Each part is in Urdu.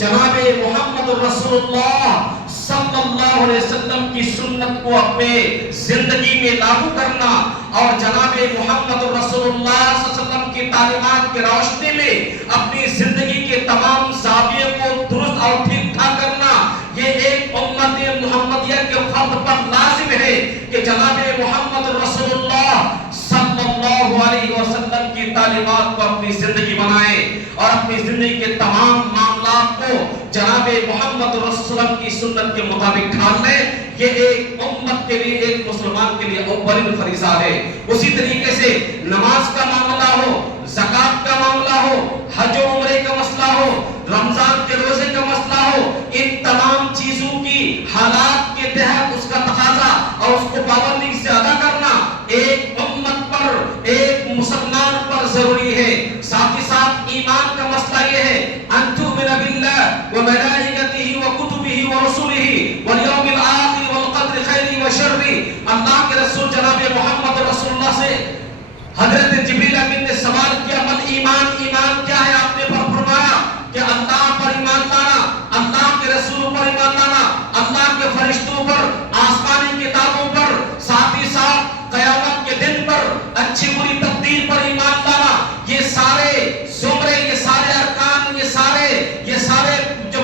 جناب محمد رسول اللہ صلی اللہ علیہ وسلم کی سنت کو اپنے زندگی میں لاگو کرنا اور جناب محمد رسول اللہ صلی اللہ علیہ وسلم کی تعلیمات کے روشنی میں اپنی زندگی کے تمام زاویے کو درست اور ٹھیک ٹھاک کرنا، یہ ایک امت محمدیہ کے فرد پر لازم ہے کہ جناب محمد رسول اللہ صلی اللہ علیہ وسلم کی تعلیمات کو اپنی زندگی بنائے اور اپنی زندگی کے تمام معاملات کو جناب محمد رسول اللہ کی سنت کے مطابق ڈھال لیں۔ یہ ایک امت کے لیے، ایک مسلمان کے لیے اولین فریضہ ہے۔ اسی طریقے سے نماز کا معاملہ ہو، زکوٰۃ کا معاملہ ہو، حج و عمرے کا مسئلہ ہو، رمضان کے روزے کا مسئلہ ہو، ان تمام چیزوں کی حالات کے تحت اس کا تقاضا اور اس کو پابندی سے ادا کرنا ایک امت پر، ایک مسلمان پر ضروری ہے۔ ساتھ ہی ساتھ ایمان کا مسئلہ یہ ہے ان تؤمن باللہ وملائکتہ وکتبہ ورسلہ والیوم الآخر والقدر خیر وشر۔ اللہ کے رسول جناب محمد رسول اللہ سے حضرت جبریل امین نے سوال کیا مل ایمان، ایمان کیا ہے؟ آپ نے فرمایا کہ اللہ پر ایمان لانا، اللہ کے رسول پر ایمان لانا، اللہ کے فرشتوں پر، آسمانی کتابوں پر، ساتھ ہی ساتھ قیامت کے دن پر، اچھی بری تقدیر پر ایمان لانا۔ یہ سارے زمرے، یہ سارے ارکان، یہ سارے جو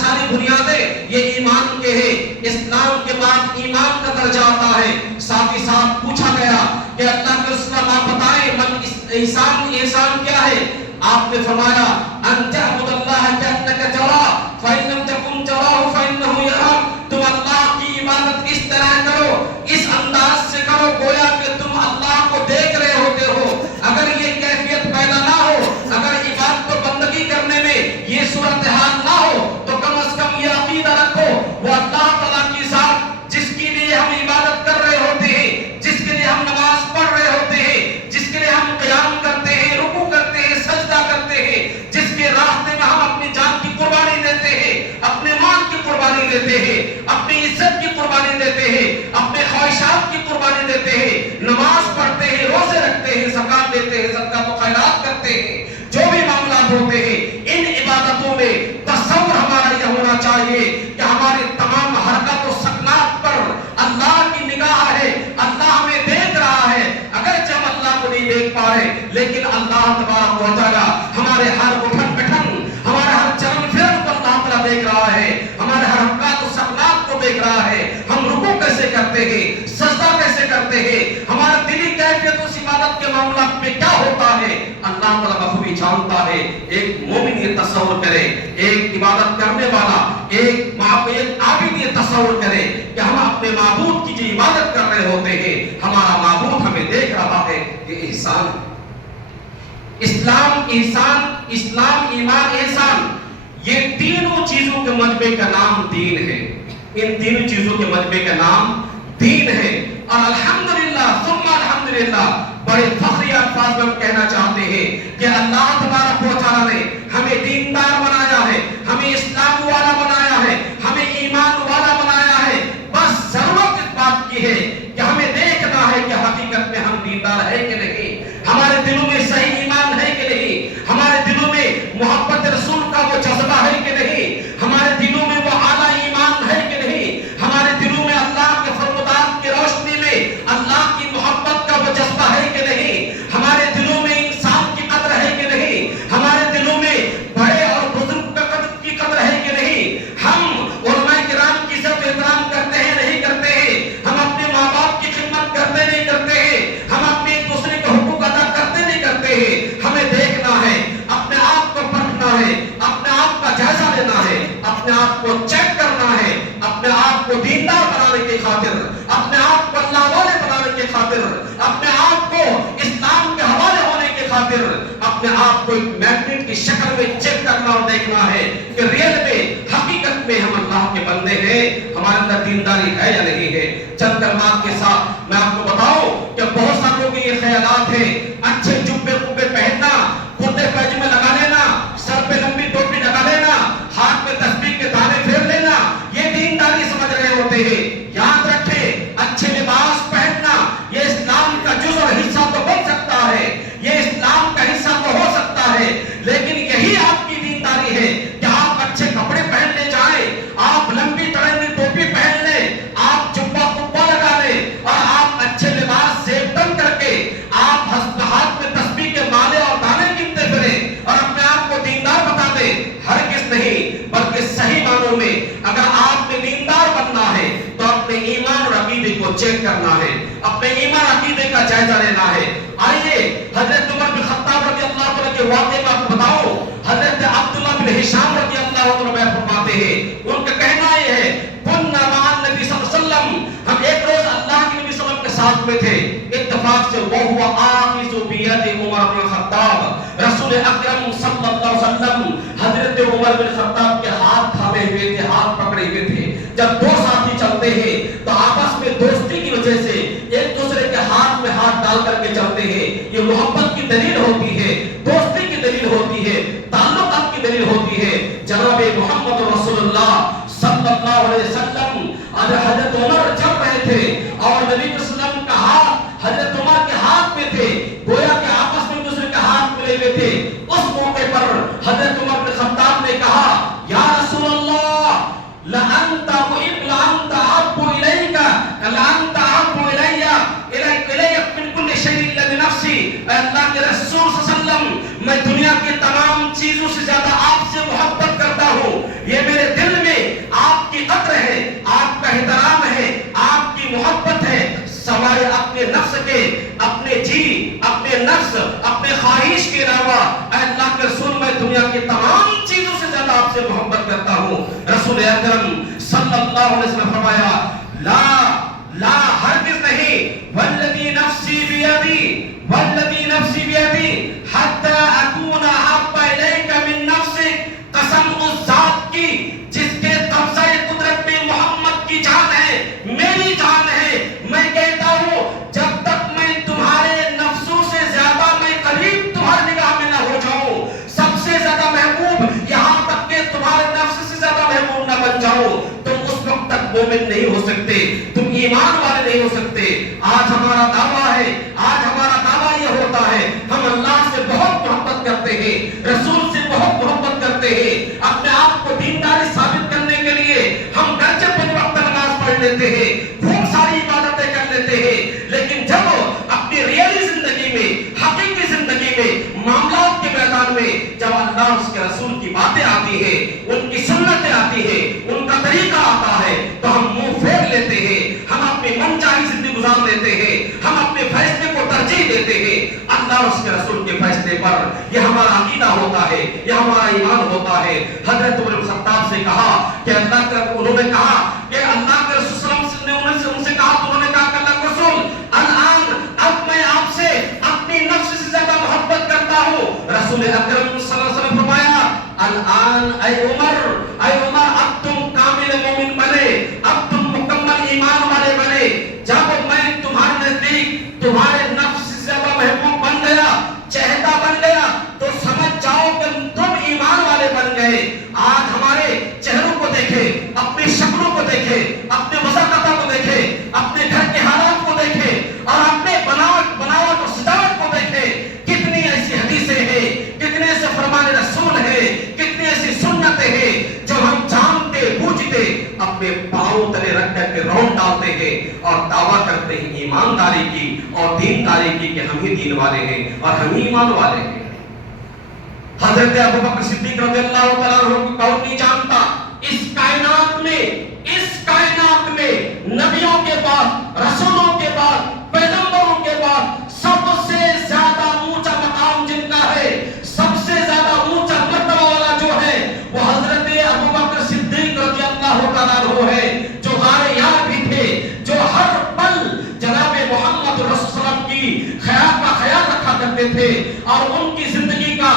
ساری بنیادیں یہ ایمان کے ہیں۔ اسلام کے بعد ایمان کا درجہ آتا ہے۔ ساتھ ہی ساتھ پوچھا گیا کہ اللہ کے رسول آپ بتائیں من احسان کیا ہے؟ آپ نے فرمایا ان تعبد اللہ کأنک تراہ فإن لم تکن تراہ فإنہ یراک۔ تم اللہ کی عبادت اس طرح کرو، اس انداز سے کرو گویا کہ تم اللہ کو دیکھ رہے ہوتے ہو۔ اگر یہ کیفیت پیدا نہ ہو، اگر عبادت و بندگی کرنے میں یہ صورتحال نہ ہو تو کم از کم یہ عقیدہ رکھو وہ اللہ تعالیٰ کی ذات جس کے لیے ہم عبادت کر رہے ہوتے ہیں، جس کے لیے ہم نماز پڑھ رہے ہوتے ہیں، جس کے لیے ہم قیام کرتے ہیں، رکوع کرتے ہیں، سجدہ کرتے ہیں، جس کے راستے میں ہم اپنی جان کی قربانی دیتے ہیں، اپنے مال کی قربانی دیتے ہیں، اپنی عزت کی قربانی دیتے ہیں، اپنے خواہشات کی قربانی دیتے ہیں، نماز پڑھتے ہیں، روزے رکھتے ہیں، زکوٰۃ دیتے ہیں، صدقات و خیرات کرتے ہیں، جو بھی معاملات ہوتے ہیں ان عبادتوں میں تصور ہمارا یہ ہونا چاہیے کہ ہماری تمام حرکت و سکنات پر اللہ کی نگاہ ہے، اللہ ہمیں دیکھ رہا ہے۔ اگرچہ ہم اللہ کو نہیں دیکھ پا رہے لیکن اللہ تبارک و تعالیٰ ہمارے ہر اٹھن بیٹھن، ہمارے ہر چلن پھرن کو اللہ تعالیٰ دیکھ رہا ہے، ہمارے ہر حرکات و سکنات کو دیکھ رہا ہے۔ ہم رکوع کیسے کرتے ہیں، سجدہ کیسے کرتے ہیں، ہمارا دلی کیفیت اس عبادت کے معاملات میں کیا ہوتا ہے، اللہ تعالیٰ بخوبی جانتا ہے۔ ایک مومن یہ تصور کرے، ایک عبادت کرنے والا، ایک عابد یہ تصور کرے کہ ہم اپنے معبود کی جو عبادت کر رہے ہوتے ہیں ہمارا معبود ہمیں دیکھ رہا ہے۔ یہ احسان ہے۔ اسلام احسان، اسلام ایمان احسان، یہ تینوں چیزوں کے مجمع کا نام دین ہے۔ ان تینوں چیزوں کے مجمع کا نام دین ہے۔ اور الحمدللہ ثم الحمدللہ بڑے فخری الفاظ میں ہم کہنا چاہتے ہیں کہ اللہ تبارک و تعالیٰ نے ہمیں دیندار بنایا ہے، ہمیں اسلام والا بنایا ہے، ہمیں ایمان والا بنایا ہے۔ بس ضرورت اس بات کی ہے کہ ہمیں دیکھنا ہے کہ حقیقت میں ہم دیندار ہے کہ نہیں، ہمارے دلوں میں صحیح ایمان ہے کہ نہیں، ہمارے دلوں میں محبت رسول کا وہ جذبہ ہے کہ نہیں، ہمارے دلوں میں وہ اعلیٰ ایمان ہے کہ نہیں، ہمارے دلوں میں اللہ کے فرمودات کی روشنی میں اللہ کی محبت کا وہ جذبہ ہے کہ نہیں، ہمارے دلوں میں انسان کی قدر ہے کہ نہیں، ہمارے دلوں میں بڑے اور بزرگ کی قدر ہے کہ نہیں، ہم علماء کرام کی عزت و احترام کرتے ہیں نہیں کرتے ہیں، ہم اپنے ماں باپ کی خدمت کرتے نہیں کرتے ہیں، ہم اپنے ایک دوسرے کے حقوق ادا کرتے نہیں کرتے ہیں۔ ہمیں دیکھنا ہے، اپنے آپ کو پرکھنا ہے، اپنے آپ کا جائزہ لینا ہے، اپنے آپ کو چیک کرنا ہے، اپنے آپ کو دیندار بنانے کی خاطر، اپنے آپ کو اللہ والے بنانے کی خاطر، اپنے آپ کو اسلام کے حوالے ہونے کی خاطر، اپنے آپ کو ایک میگنیٹ کی شکل میں چیک کرنا اور دیکھنا ہے کہ ریئل میں، حقیقت میں ہم اللہ کے بندے ہیں، ہمارے اندر دینداری ہے یا نہیں ہے۔ چند کلمات کے ساتھ میں آپ کو بتاؤں کہ بہت سارے لوگوں کے یہ خیالات ہیں، اچھے جبے کبے پہننا، کرتے پیجامے لگا لینا، سر پہ لمبی ٹوپی لگا لینا، ہاتھ میں تسبیح کے دانے پھیر لینا، یہ دینداری سمجھ رہے ہوتے ہیں۔ یاد رکھیں اچھے لباس پہننا یہ اسلام کا جز اور حصہ تو بن سکتا ہے، یہ اسلام کا حصہ تو ہو سکتا ہے، لیکن یہی آپ کی دینداری ہے کہ آپ اچھے کپڑے چیک کرنا ہے، اپنے ایمان عقیدے کا جائزہ لینا ہے۔ آئیے حضرت عمر بن خطاب رضی اللہ عنہ کے واقعے میں آپ کو بتاؤں۔ حضرت عبداللہ بن ہشام رضی اللہ عنہ بیان فرماتے ہیں، ان کا کہنا یہ ہے کنا مع النبی صلی اللہ علیہ وسلم، ہم ایک روز اللہ کے نبی صلی اللہ علیہ وسلم کے ساتھ میں تھے، اتفاق سے وہو آخذ بید عمر بن خطاب، رسول اکرم صلی اللہ علیہ وسلم حضرت عمر بن خطاب کے ہاتھ تھامے ہوئے تھے، ہاتھ پکڑے ہوئے تھے۔ جب دو ساتھی چلتے ہیں تو آپس میں دوستی کی وجہ سے ایک دوسرے کے ہاتھ میں ہاتھ ڈال کر کے چلتے ہیں، یہ محبت کی دلیل ہوتی ہے، دوستی کی دلیل ہوتی ہے، تعلقات کی دلیل ہوتی ہے۔ جناب محمد رسول اللہ صلی اللہ علیہ وسلم اور حضرت عمر چل رہے تھے اور نبی صلی اللہ علیہ وسلم کا ہاتھ حضرت عمر کے ہاتھ میں تھے، گویا کہ آپس میں دوسرے کے ہاتھ ملے ہوئے تھے۔ اس موقع پر حضرت عمر بن خطاب نے کہا یا رسول اللہ لأنت محب لأنت أحب إليك لأنت أحب إلي من كل شيء إلا بنفسي، اے اللہ کے رسول صلی اللہ علیہ وسلم میں دنیا کی تمام چیزوں سے زیادہ آپ سے محبت کرتا ہوں، یہ میرے دل میں آپ کی قدر ہے، آپ کا احترام ہے، آپ کی محبت ہے، سوائے اپنے نفس کے، اپنے جی اپنے نفس اپنے خواہش کے علاوہ اے اللہ کے رسول میں دنیا کی تمام چیزوں سے زیادہ آپ سے محبت کرتا ہوں۔ رسول اکرم صلی اللہ علیہ وسلم فرمایا لا لا ہرگز نہیں، والذی نفسی بیدی والذی نفسی بیدی حتی اکون احب الیک من نفسک، قسم اس ذات کی جس کے قبضہ قدرت میں محمد کی جان ہے، میری جان ہے، میں کہتا ہوں جب تک میں تمہارے نفسوں سے زیادہ میں قریب تمہاری نگاہ میں نہ ہو جاؤں، سب سے زیادہ محبوب یہاں تک کہ تمہارے نفس سے زیادہ محبوب نہ بن جاؤ، تم اس وقت تک مومن نہیں ہو سکتے، تم ایمان والے نہیں ہو سکتے۔ آج ہمارا دعویٰ ہے، آج ہمارا دعویٰ یہ ہوتا ہے ہم اللہ سے بہت محبت کرتے ہیں، رسول سے بہت محبت کرتے ہیں، اپنے آپ کو دینداری ثابت کرنے کے لیے ہم گرچہ 5 وقت نماز پڑھ لیتے ہیں، خوب ساری عبادتیں کر لیتے ہیں، لیکن جب اپنی ریئلی زندگی میں، حقیقی زندگی میں، معاملات کے میدان میں جب اللہ اس کے رسول کی باتیں آتی ہیں، ان کی سنتیں آتی ہیں، ان کا طریقہ آتا ہے تو ہم منہ پھیر لیتے ہیں، ہم اپنی من چاہی زندگی گزار لیتے ہیں، ہم اپنے فیصلے کو ترجیح دیتے ہیں اللہ اور اس کے رسول کے فیصلے پر۔ یہ ہمارا عقیدہ ہوتا ہے، یہ ہمارا ایمان ہوتا ہے۔ حضرت عمر بن خطاب سے کہا کہ اللہ کا، انہوں نے کہا کہ اللہ کے رسول صلی اللہ علیہ وسلم نے ان سے کہا، تو انہوں نے کہا کہ اللہ کے رسول الان اب میں آپ سے اپنی نفس سے زیادہ محبت کرتا ہوں۔ رسول اکرم صلی اللہ علیہ وسلم فرمایا الان اے عمر اب تم کامل مومن بنے، اب تم مکمل ایمان والے بنے۔ جب میں تمہارے نزدیک تمہارے نفس سے زیادہ محبوب بن گیا، چہتا بن گیا، تو سمجھ جاؤ کہ تم ایمان والے بن گئے۔ آج ہمارے چہروں کو دیکھے، اپنی شکلوں کو دیکھے، اپنے مذاکرات کو دیکھے، اپنے گھر کے حالات کو دیکھے اور اپنے بناوٹ اور سجاوٹ کو دیکھے، کتنی ایسی حدیثیں ہیں، کتنے ایسے فرمان رسول ہیں، کتنی ایسی سنتیں ہیں جو ہم جانتے بوجھتے اپنے پاؤں تلے رکھ کر کے رون ڈالتے ہیں اور دعویٰ کرتے ہیں ایمانداری کی اور دینداری کی کہ ہم ہی دین والے ہیں اور ہم ہی ایمان والے ہیں۔ حضرت ابوبکر صدیق رضی اللہ تعالیٰ عنہ کو کون نہیں جانتا؟ اس کائنات میں نبیوں کے بعد، رسولوں کے بعد، پیغمبروں کے بعد سب سے زیادہ اونچا مقام جن کا ہے، سب سے زیادہ اونچا مرتبہ والا جو ہے وہ حضرت ابوبکر صدیق رضی اللہ تعالیٰ عنہ ہے، جو غار یار بھی تھے، جو ہر پل جناب محمد رسول صلی اللہ علیہ وسلم کی خیال رکھا کرتے تھے اور ان کی زندگی کا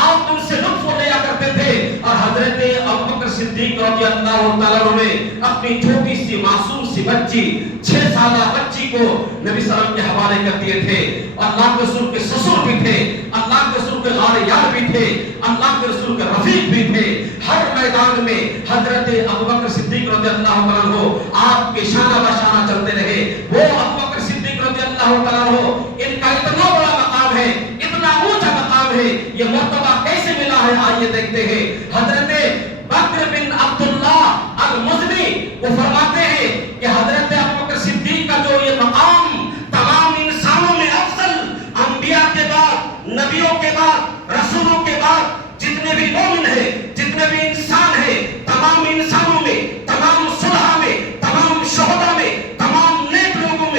آپ ان سے لطف لیا کرتے تھے۔ اور حضرت ابوبکر صدیق رضی اللہ تعالیٰ عنہ نے اپنی چھوٹی سی معصوم سی بچی، 6 سالہ بچی کو نبی صلی اللہ علیہ وسلم کے حوالے کر دیے تھے۔ اللہ کے رسول کے سسر بھی تھے، اللہ کے رسول کے غار یار بھی تھے، اللہ کے رسول کے رفیق بھی تھے۔ ہر میدان میں حضرت ابوبکر صدیق رضی اللہ عنہ آپ کے شانہ بشانہ چلتے رہے۔ وہ ابوبکر صدیق رضی اللہ تعالیٰ عنہ، ان کا اتنا بڑا مقام ہے، اتنا اونچا مقام ہے، یہ مرتبہ کیسے ملا ہے آئیے دیکھتے ہیں۔ حضرت بکر بن عبداللہ المزنی وہ فرماتے ہیں کہ حضرت ابوبکر صدیق کا جو یہ مقام تمام انسانوں میں افضل، انبیاء کے بعد، نبیوں کے بعد، رسولوں کے بعد جتنے بھی مومن ہیں، جتنے بھی انسان ہیں، تمام انسانوں میں، تمام صلحاء میں، تمام شہداء میں، تمام نیک لوگوں میں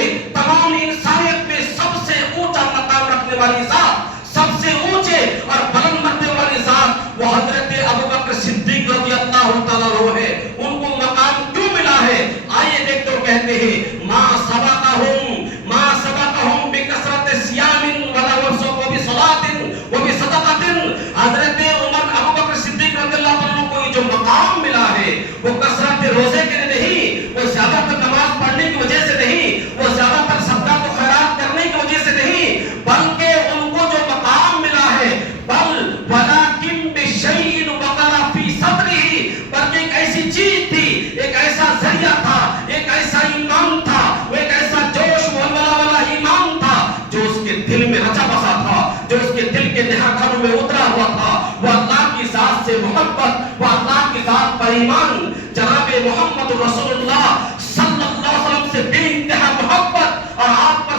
کے دل کے تہہ میں اترا ہوا تھا وہ اللہ کی ذات سے محبت، وہ اللہ کی ذات پر ایمان، جناب محمد رسول اللہ صلی اللہ علیہ وسلم سے بے انتہا محبت اور آپ پر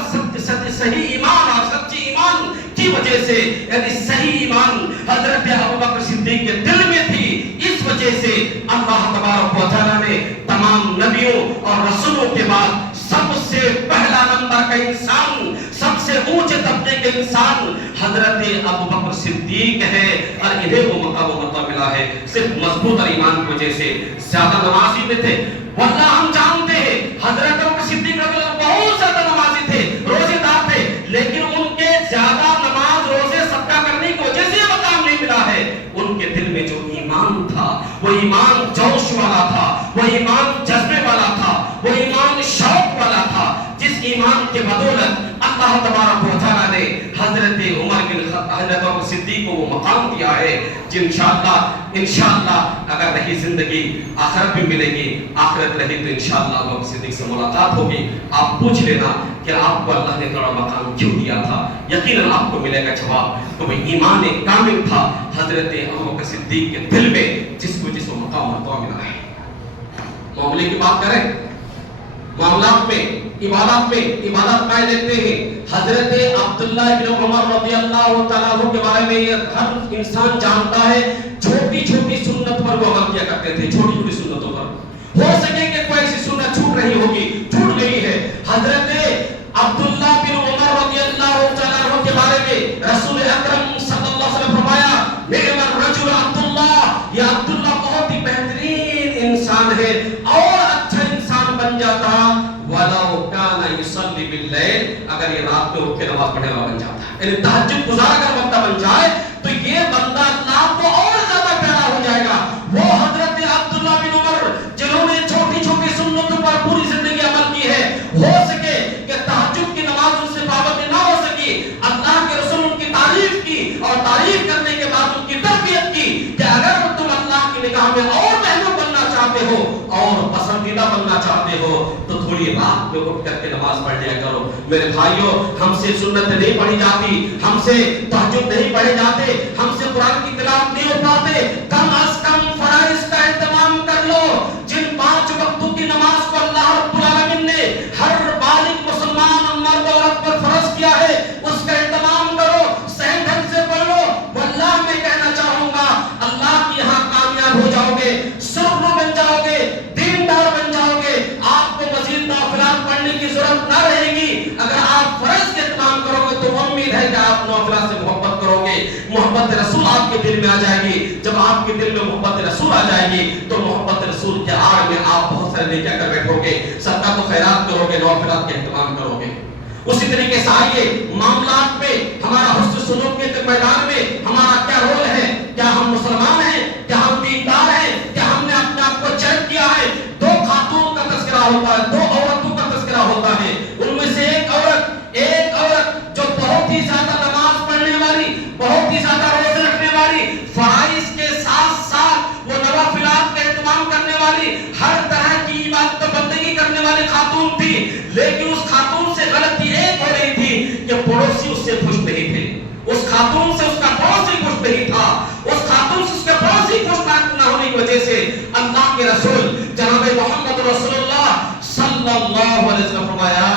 صحیح ایمان اور سچی ایمان کی وجہ سے، یعنی صحیح ایمان حضرت ابوبکر صدیق کے دل میں تھی، اس وجہ سے اللہ تبارک و تعالیٰ نے تمام نبیوں اور رسولوں کے بعد سب سے پہلا نمبر کا انسان، سب سے اونچے طبقے کے انسان حضرت ابوبکر صدیق ہے، اور انہیں وہ مقام و مرتبہ ملا ہے صرف مضبوط اور ایمان کی وجہ سے۔ زیادہ نمازی میں تھے، واللہ ہم جانتے ہیں حضرت ابوبکر صدیق رضی اللہ عنہ بہت زیادہ نمازی تھے، روزے دار تھے، لیکن ان کے زیادہ نماز روزے صدقہ کرنے کی وجہ سے مقام نہیں ملا ہے، ان کے دل میں جو ایمان تھا وہ ایمان جوش والا تھا، وہ ایمان جذبے والا تھا، وہ ایمان شوق والا تھا، جس ایمان کے بدولت اللہ تبارک و تعالیٰ نے حضرت عمر بن حضرت ابوبکر صدیق کو وہ مقام دیا ہے جن انشاءاللہ اگر رہی زندگی آخرت بھی ملے گی، آخرت رہی تو انشاءاللہ ابوبکر صدیق سے ملاقات ہوگی۔ آپ پوچھ لینا کہ آپ کو اللہ نے تھوڑا مقام کیوں دیا تھا، یقیناً آپ کو ملے گا جواب، تو وہ ایمان کامل تھا حضرت ابوبکر صدیق کے دل میں، جس کو جس کو مقام مرتبہ ملا ہے۔ معاملے کی بات کریں، معاملات میں، عبادات میں لیتے ہیں حضرت عبداللہ بن عمر رضی اللہ تعالیٰ عنہ کے بارے میں یہ ہر انسان جانتا ہے، چھوٹی چھوٹی سنت پر وہ عمل کیا کرتے تھے، چھوٹی چھوٹی سنتوں پر، ہو سکے کہ کوئی ایسی سنت چھوٹ رہی ہوگی، چھوٹ گئی ہے۔ حضرت عبداللہ بن عمر رضی اللہ تعالیٰ عنہ کے بارے میں رسول اکرم صلی اللہ علیہ وسلم فرمایا، نعم الرجل عبداللہ، یہ عبداللہ بہت ہی بہترین انسان ہے اور اچھا انسان بن جاتا وَلَوْ كَانَ يُصَلِّ بِاللَّيْلِ، اگر یہ رات میں اٹھ کے نماز پڑھنے والا بن جاتا، یعنی تہجد گزار اگر بندہ بن جائے تو یہ بندہ اللہ کو اور زیادہ پیارا ہو جائے گا۔ وہ حضرت عبداللہ بن عمر جنہوں نے چھوٹی چھوٹی سنتوں پر پوری زندگی عمل کی ہے، ہو سکے کہ تہجد کی نماز ان سے پابندی نہ ہو سکی، اللہ کے رسول ان کی تعریف کی اور تعریف کرنے کے بعد ان کی تربیت کی کہ اگر تم اللہ کی نگاہ میں اور محبوب بننا چاہتے ہو اور پسندیدہ بننا چاہتے ہو تو تھوڑی رات میں اٹھ کر کے نماز پڑھ لیا کرو۔ میرے بھائیوں، ہم سے سنت نہیں پڑھی جاتی، ہم سے تہجد نہیں پڑھے جاتے، ہم سے قرآن کی تلاوت نہیں ہو پاتے، کم از کم فرائض کا اہتمام کر لو، جن 5 وقتوں کی نماز کو اللہ رب العالمین نے ہر بالغ مسلمان مرد اور عورت پر فرض کیا ہے، اس کا اہتمام کرو، صحیح ڈھنگ سے پڑھ لو۔ واللہ میں کہنا چاہوں گا اللہ کے یہاں کامیاب ہو جاؤ گے، سرخرو بن جاؤ گے، دیندار بن جاؤ گے، آپ کو مزید نوافلات پڑھنے کی ضرورت نہ رہے گی۔ اگر آپ فرض کے اہتمام کرو گے تو امید ہے کہ آپ نوافلات سے محبت کرو گے، محبت رسول آپ کے دل میں آ جائے گی۔ جب آپ کے دل میں محبت رسول آ جائے گی تو محبت رسول کے آڑ میں آپ بہت سارے نیکیاں کر بیٹھو گے، صدقہ و خیرات کرو گے، نوافلات کے اہتمام کرو گے۔ اسی طریقے سے آئیے معاملات میں ہمارا حسن سلوک کے میدان میں ہمارا کیا رول ہے، کیا ہم مسلمان ہیں، کیا ہم دیندار ہیں، کیا ہم نے اپنے آپ کو چیک کیا ہے۔ 2 خاتون کا تذکرہ ہوتا ہے، 2 عورتوں کا تذکرہ ہوتا ہے، ان میں سے ایک عورت جو بہت ہی زیادہ نماز پڑھنے والی، بہت ہی زیادہ روزے رکھنے والی، فرائض کے ساتھ ساتھ وہ نوافلات کا اہتمام کرنے والی، ہر طرح کی عبادت و بندگی کرنے والی خاتون تھی، لیکن اس خاتون سے غلطی ایک ہو رہی تھی کہ پڑوسی اس سے خوش نہیں تھے، اس خاتون سے اس کا پڑوسی خوش نہیں تھا، اس خاتون سے اس کا پڑوسی خوش نہ ہونے کی وجہ سے اللہ کے رسول جناب محمد رسول اللہ صلی اللہ علیہ وسلم فرمایا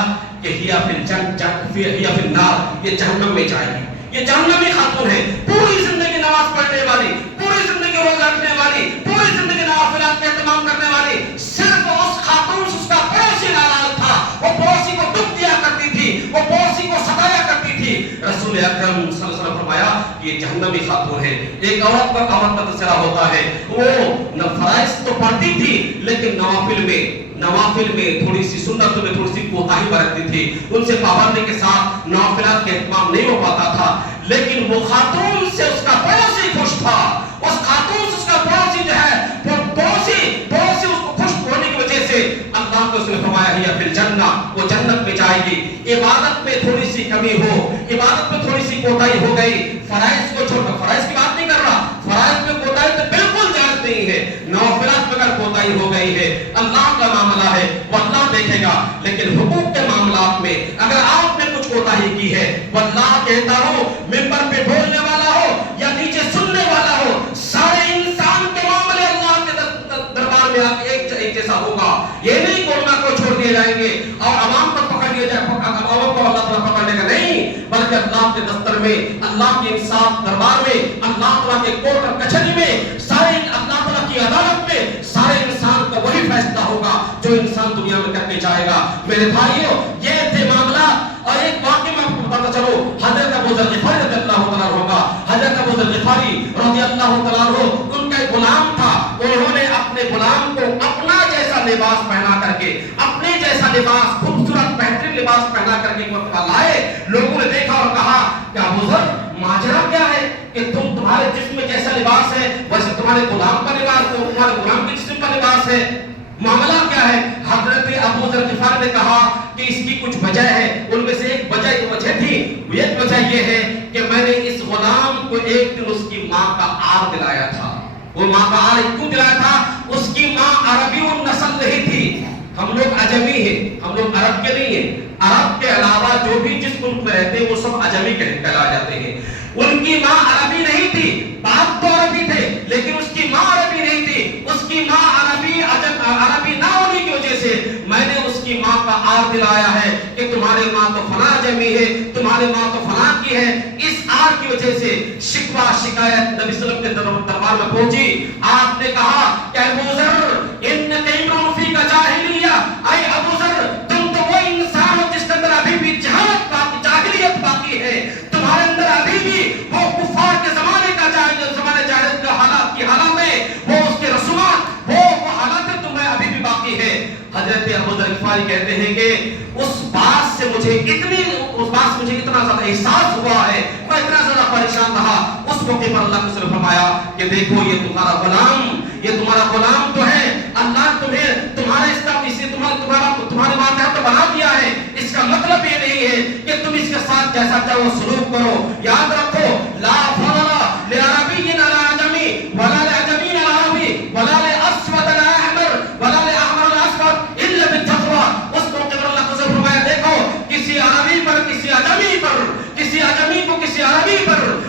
کہ ہیا فی النار، یہ جہنم میں جائے گی، یہ جہنمی خاتون ہے، پوری زندگی نماز پڑھنے والی، پوری زندگی روزہ رکھنے والی، پوری زندگی نوافلات کا اہتمام کرنے والی، صرف اس خاتون سے اس کا پڑوسی ناراض تھا، وہ پڑوسی کو دکھ دیا کرتی تھی، وہ پڑوسی کو ستایا کرتی تھی۔ رسول اکرم صلی اللہ علیہ وسلم فرمایا کہ یہ جہنمی خاتون ہے۔ ایک عورت کا تذکرہ ہوتا ہے، وہ فرائض تو پڑھتی تھی لیکن نوافل میں تھوڑی سی سنتوں میں تھوڑی سی کوتاہی برتتی تھی، ان سے پابندی کے ساتھ نوافلات کا اہتمام نہیں ہو پاتا تھا، لیکن وہ خاتون سے اس کا پڑوسی خوش تھا، اس خاتون سے اس کا پڑوسی جو ہے وہ پڑوسی اس کو خوش ہونے کی وجہ سے اللہ کو اس نے فرمایا ہے فی الجنہ، وہ جنت میں جائے گی۔ عبادت میں تھوڑی سی کمی ہو، عبادت میں تھوڑی سی کوتاہی ہو گئی، فرائض کو چھوڑ کر، فرائض کی بات نہیں کر رہا، فرائض میں کوتاہی تو بالکل جائز نہیں ہے، نوافلات میں اگر کوتاہی ہو گئی ہے اللہ کا معاملہ ہے وہ اللہ دیکھے گا، لیکن حقوق کے معاملات میں اگر آپ نے کچھ کوتاہی کی ہے، واللہ کہتا ہوں ممبر پہ میں، اللہ کے انصاف دربار میں، اللہ تعالیٰ کے کوٹ اور کچہری میں، سارے اللہ تعالیٰ کی عدالت میں سارے انسان کا وہی فیصلہ ہوگا جو انسان دنیا میں کر کے جائے گا۔ میرے بھائیوں، یہ تھے معاملات۔ اور ایک واقعہ میں آپ کو بتاتا چلو، حضرت ابو ذر غفاری رضی اللہ تعالیٰ عنہ ہوگا۔ حضرت ابو ذر غفاری رضی اللہ تعالیٰ عنہ، ان کا ایک غلام تھا، انہوں نے اپنے غلام کو اپنا جیسا لباس پہنا کر کے، اپنے جیسا لباس، خوبصورت بہترین لباس پہنا کر کے لائے۔ لوگوں نے دیکھا اور کہا کہ ابو ذر، ماجرا کیا ہے کہ تمہارے جسم میں جیسا لباس ہے ویسے تمہارے غلام کا لباس، تمہارے غلام کے جسم کا لباس ہے، معاملہ کیا ہے؟ حضرت ابو ذر غفاری نے کہا کہ اس کی کچھ وجہ ہے۔ ان میں سے ایک وجہ تھی، ایک وجہ یہ ہے کہ میں نے اس غلام کو ایک دن اس کی ماں کا آر دلایا تھا۔ وہ ماں کا آر کیوں دلایا تھا؟ اس کی ماں عربی النسل نہیں تھی۔ ہم لوگ عجمی ہیں، ہم لوگ عرب کے نہیں ہیں۔ عرب کے علاوہ جو بھی جس ملک میں رہتے ہیں وہ سب عجمی کہلا جاتے ہیں۔ ان کی ماں عربی نہیں تھی، باپ تو عربی تھے لیکن اس کی ماں عربی نہیں تھی۔ اس کی ماں عربی نہ ہونے کی وجہ سے میں نے اس کی ماں کا آر دلایا ہے کہ تمہاری ماں تو فلاں عجمی ہے، تمہاری ماں تو فلاں کی ہے۔ اس آر کی وجہ سے شکوہ شکایت نبی صلی اللہ علیہ وسلم کے دربار میں پہنچی۔ آپ نے کہا کہ ابو ذر انک امرؤ فیک جاہلیہ، اے ابو ذر تم تو وہ انسان ہو جس کے اندر ابھی بھی جہالت باقی، جاہلیت باقی ہے، تمہارے اندر ابھی بھی وہ کفار کے زمانے کا جاہلیت کا حالات کی حالاتیں، وہ اس کے رسومات، وہ حالاتیں تمہیں ابھی بھی باقی ہے۔ حضرت ابو ذر غفاری کہتے ہیں کہ اس بات سے مجھے اتنا زیادہ احساس ہوا ہے، میں اتنا زیادہ پریشان رہا۔ اس موقع پر اللہ نے فرمایا کہ دیکھو یہ تمہارا غلام تو ہے، اللہ تمہارے اسلام اسے تمہارے ماتحت بنا دیا ہے۔ اس کا مطلب یہ نہیں ہے کہ تم اس کے ساتھ جیسا چاہو سلوک کرو۔ یاد رکھو، لا فضل لعربی علی عجمی ولا لعجمی علی عربی ولا لاسود علی احمر ولا لاحمر علی اصفر الا بالتقوی۔ اس موقع پر اللہ نے فرمایا دیکھو، کسی عربی پر، کسی عجمی پر، کسی عجمی کو کسی عربی پر،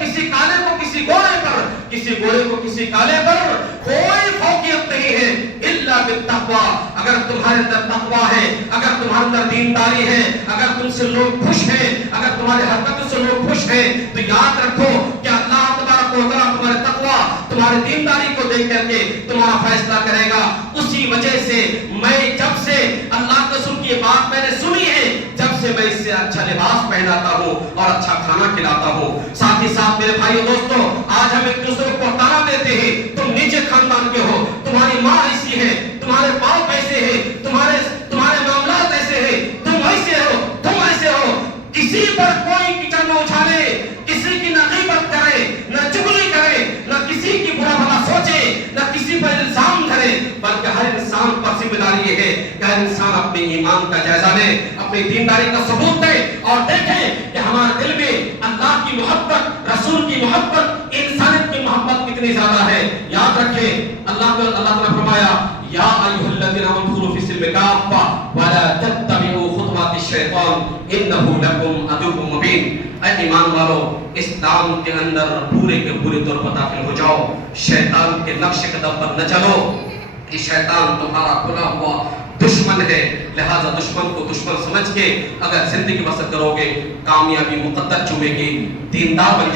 کسی کالے کو کسی گورے پر، کسی گورے کو کسی کالے پر کوئی فوقیت نہیں ہے الا بالتقوی۔ اگر تمہارے اندر تقوی ہے، اگر تمہارے اندر دینداری ہے، اگر تم سے لوگ خوش ہیں، اگر تمہاری حرکتوں سے لوگ خوش ہیں، تو یاد رکھو کہ اللہ تبارک و تعالیٰ تمہارے تقوی، تمہاری دینداری کو دیکھ کر کے تمہارا فیصلہ کرے گا۔ اسی وجہ سے میں جب سے اللہ کے رسول کی بات میں نے سنی ہے، جب سے میں اس سے اچھا لباس پہناتا ہوں اور اچھا کھانا کھلاتا ہوں۔ ساتھ ہی ساتھ میرے بھائیو دوستو، آج ہم ایک دوسرے کو تانا دیتے ہیں، تم نیچے خاندان کے ہو، تمہاری ماں ایسی ہے، تمہارے باپ ایسے ہیں، تمہارے معاملات ایسے ہیں، تم ایسے ہو، تم ایسے ہو۔ کسی پر کوئی کیچڑ نہ اچھالے، کسی کی نہ غیبت کرے، نہ چغلی کرے، نہ کسی کی برا بھلا سوچے، نہ کسی پر الزام دھرے، بلکہ ہر انسان پر ذمہ داری یہ ہے کہ ہر انسان اپنے ایمان کا جائزہ لے، اپنی دینداری کا ثبوت دے اور دیکھیں کہ ہمارے دل میں اللہ کی محبت، رسول کی محبت، انسانیت کی محبت کتنی زیادہ ہے۔ یاد رکھیں، اللہ تعالیٰ نے فرمایا یا ایھا الذین آمنوا ادخلوا فی السلم کافۃ ولا تتبعوا خطوات الشیطان انہ لکم عدو مبین۔ اے ایمان والو، اسلام کے اندر پورے کے پورے طور پر داخل ہو جاؤ، شیطان کے نقش قدم پر نہ چلو۔ کہ شیطان تمہارا کھلا ہوا دشمن ہے، لہذا دشمن کو دشمن سمجھ کے اگر زندگی بسر کرو گے، کامیابی مقدر چومے گی، دیندار بن جاؤ۔